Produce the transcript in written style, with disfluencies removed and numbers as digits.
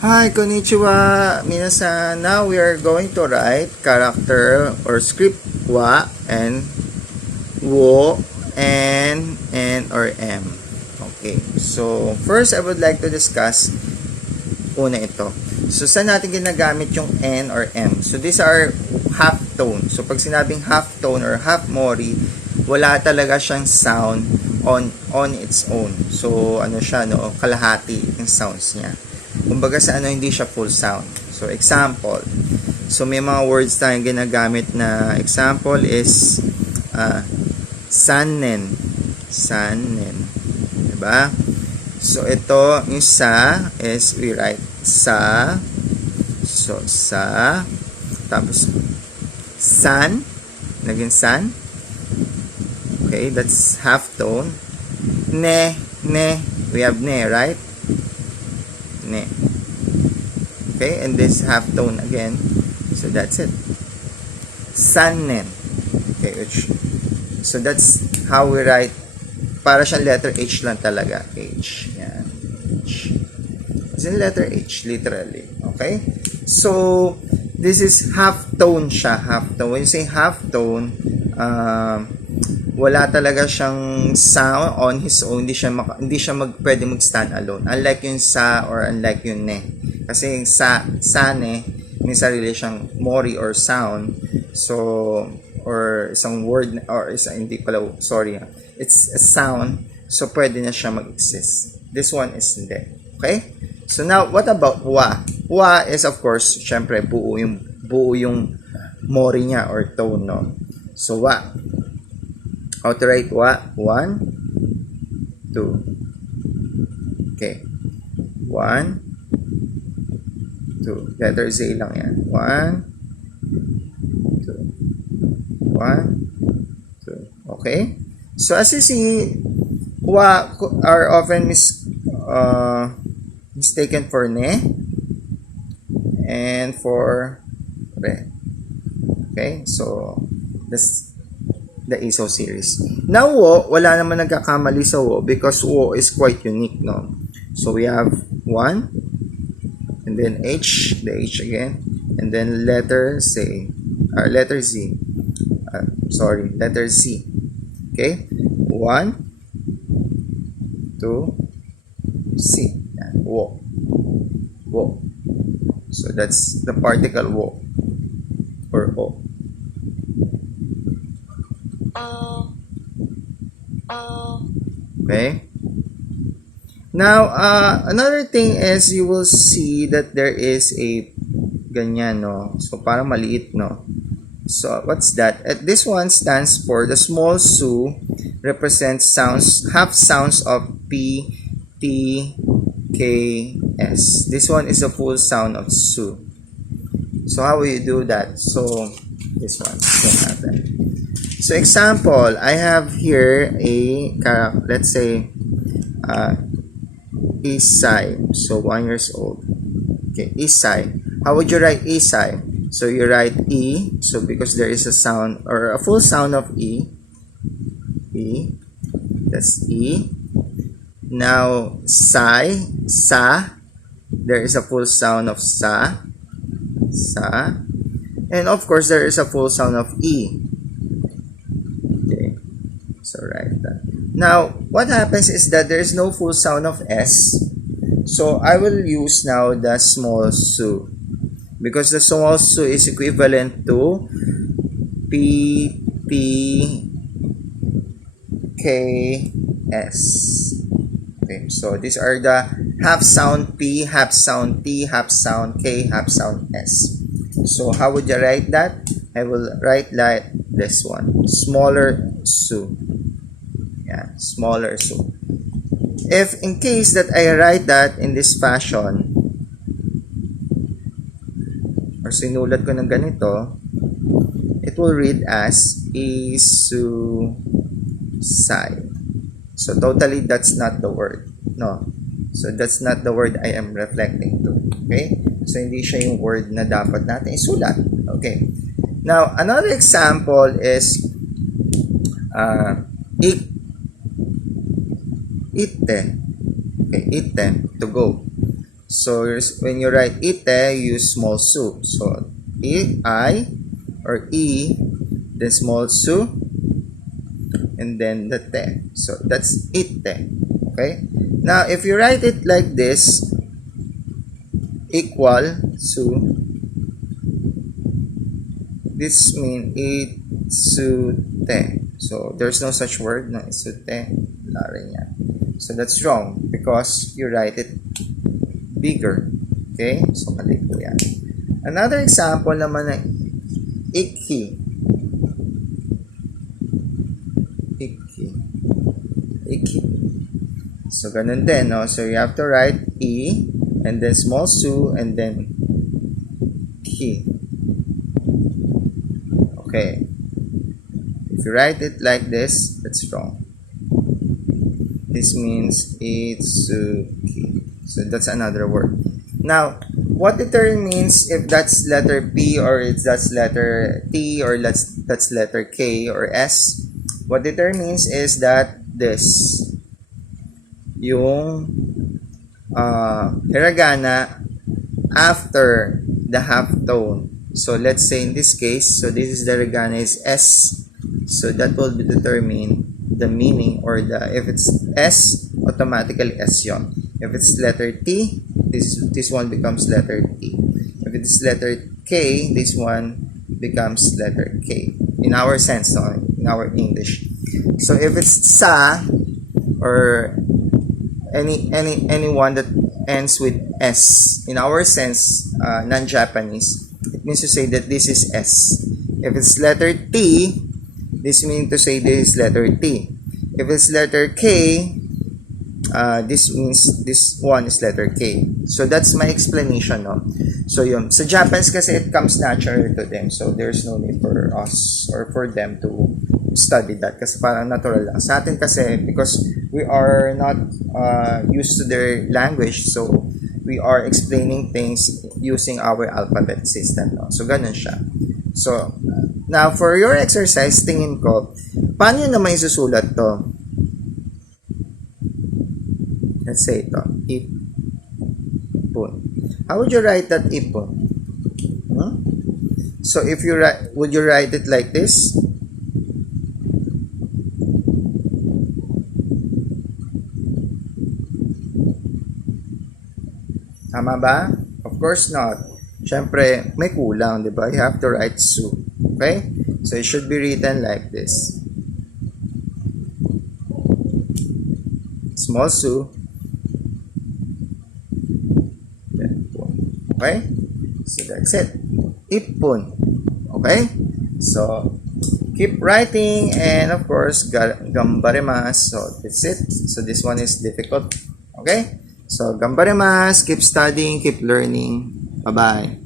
Hi, konnichiwa, minasan. Now we are going to write character or script wa and wo and or m. Okay, so first I would like to discuss una ito. So saan natin ginagamit yung n or m? So these are half tone. So pag sinabing half tone or half mori, wala talaga siyang sound on its own. So ano siya, no, kalahati yung sounds niya. Kumbaga sa ano, hindi siya full sound. So example, so may mga words tayong ginagamit na example is sannen, diba? So ito yung sa is we write sa, so sa, tapos san, naging san. Okay, that's half tone. Ne, we have ne, right? Ne. Okay, and this half tone again. So that's it. Sannen. Okay, so that's how we write. Para siyang letter H lang talaga. H. Yan. H. It's in letter H, literally. Okay? So, this is half tone siya. Half tone. When you say half tone, wala talaga siyang sound on his own. Hindi siya pwede mag-stand alone. Unlike yung sa or unlike yung ne. Kasi yung sane, may sarili siyang mori or sound. So, or isang word, or hindi pala, sorry. It's a sound. So, pwede na siya mag-exist. This one is hindi. Okay? So, now, what about wa? Wa is, of course, syempre, buo yung mori niya or tone, no? So, wa. How to write wa? 1, 2. Okay. 1, 2. Letter Z lang yan. 1, 2. 1, 2. Okay? So, as you see, wa are often mistaken for ne and for re. Okay? So, that's the ISO series. Now, wo, wala naman nagkakamali sa wo because wo is quite unique, no? So, we have 1, and then H, the H again, and then letter Z. Letter Z. Letter Z. Okay? 1, 2, C. Yan. Wo. Wo. So, that's the particle wo or o. Okay. Now, another thing is you will see that there is a ganyan, no? So, parang maliit, no? So, what's that? This one stands for the small su represents half sounds of P, T, K, S. This one is a full sound of su. So, how will you do that? So, this one. So, example, I have here a character, let's say, Isai. So, 1 year old. Okay, Isai. How would you write Isai? So, you write E. So, because there is a sound or a full sound of E. E. That's E. Now, Sai. Sa. There is a full sound of Sa. Sa. And of course, there is a full sound of E. Okay. So, write that. Now, what happens is that there is no full sound of S. So, I will use now the small su. Because the small su is equivalent to P, T, K, S. Okay, so these are the half sound P, half sound T, half sound K, half sound S. So how would you write that? I will write like this one. Smaller su. Yeah, smaller su. If in case that I write that in this fashion, or sinulat ko ng ganito, it will read as isusai. So totally that's not the word. No. So that's not the word I am reflecting to. Okay? So hindi siya yung word na dapat natin isulat. Okay. Now, another example is ite. Okay, ite, to go. So when you write ite, you use small su. So I or e, then small su, and then the te. So that's ite. Okay. Now if you write it like this, equal su, this means itsute. So there's no such word na itsute. Wala rin yan. So that's wrong because you write it bigger. Okay? So mali po yan. Another example naman na ikhi. Ikhi. Ikhi. So ganun din, no? So you have to write e and then small su and then ki. Okay. If you write it like this, that's wrong. This means itsuki. So that's another word. Now, what the term means if that's letter P or if that's letter T or that's letter K or S, what the term means is that this, yung hiragana after the half tone. So let's say in this case, so this is the hiragana is S. So that will determine the meaning or the, if it's S, automatically S yon. If it's letter T, this one becomes letter T. If it's letter K, this one becomes letter K. In our sense, no? In our English. So if it's sa or anyone that ends with S, in our sense, non-Japanese, it means to say that this is S. If it's letter T, this means to say this is letter T. If it's letter K, this means this one is letter K. So that's my explanation, no? So yun, sa Japanese kasi it comes natural to them. So there's no need for us or for them to study that kasi parang natural lang. Sa atin kasi, because we are not used to their language, so we are explaining things using our alphabet system, no? So ganun siya. So now for your exercise, tingin ko, paano nyo naman isusulat to? Let's say ito, ipon. How would you write that ipon? So if you write, would you write it like this? Tama ba? Of course not. Siyempre, may kulang, di ba? You have to write su. Okay? So it should be written like this. Small su. Okay? So that's it. Ipon. Okay? So, keep writing and of course, gambarimasu. So that's it. So this one is difficult. Okay? So, gambarimasu. Keep studying, keep learning. Bye-bye.